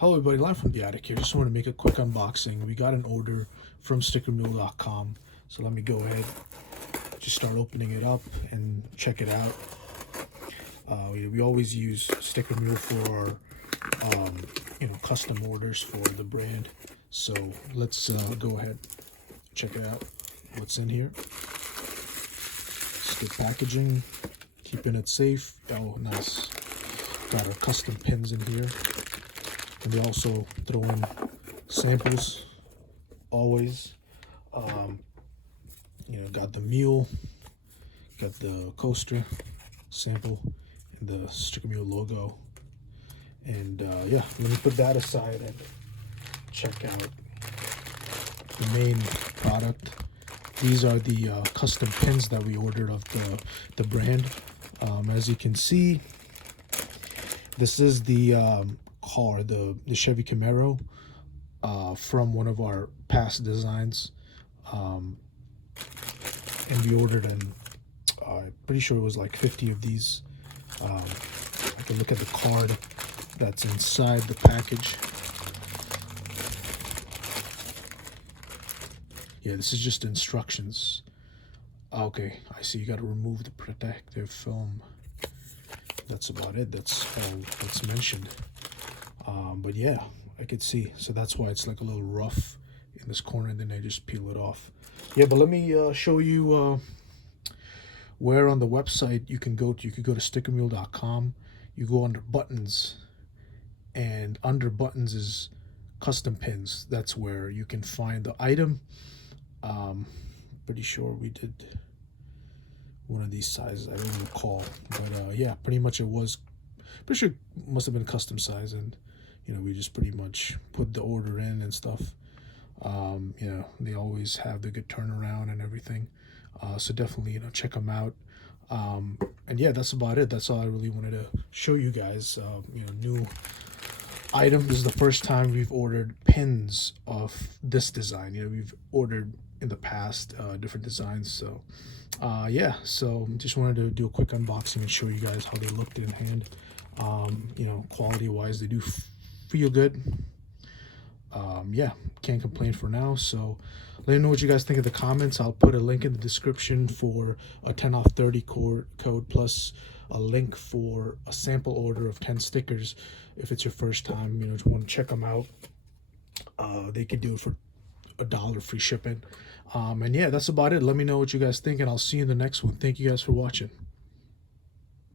Hello everybody, Live from the Attic here. Just want to make a quick unboxing. We got an order from stickermule.com. So let me go ahead, just start opening it up and check it out. We always use Stickermule for our custom orders for the brand. So let's go ahead, check it out. What's in here? It's good packaging, keeping it safe. Oh, nice. Got our custom pins in here. And we also throw in samples, always. Got the Mule, got the coaster sample, and the Stickermule logo. And yeah, let me put that aside and check out the main product. These are the custom pins that we ordered of the brand. As you can see, this is the car, the Chevy Camaro, from one of our past designs, and we ordered I'm pretty sure it was like 50 of these. I can look at the card that's inside the package. Yeah, this is just instructions. Okay, I see. You got to remove the protective film. That's about it. That's all that's mentioned. But yeah, I could see. So that's why it's like a little rough in this corner, and then I just peel it off. Yeah, but let me show you where on the website you can go to. You could go to stickermule.com. You go under buttons, and under buttons is custom pins. That's where you can find the item. Pretty sure we did one of these sizes. I don't recall, but yeah, pretty much it was. Pretty sure it must have been custom size, and we just pretty much put the order in and stuff. They always have the good turnaround and everything. So definitely, check them out. And yeah, that's about it. That's all I really wanted to show you guys. New item. This is the first time we've ordered pins of this design. We've ordered in the past different designs. So yeah, so just wanted to do a quick unboxing and show you guys how they looked in hand. Quality wise, they do feel good. Yeah, can't complain for now. So let me know what you guys think in the comments. I'll put a link in the description for a 10 off 30 code, plus a link for a sample order of 10 stickers. If it's your first time, if you want to check them out, they can do it for $1 free shipping. And yeah, that's about it. Let me know what you guys think, and I'll see you in the next one. Thank you guys for watching.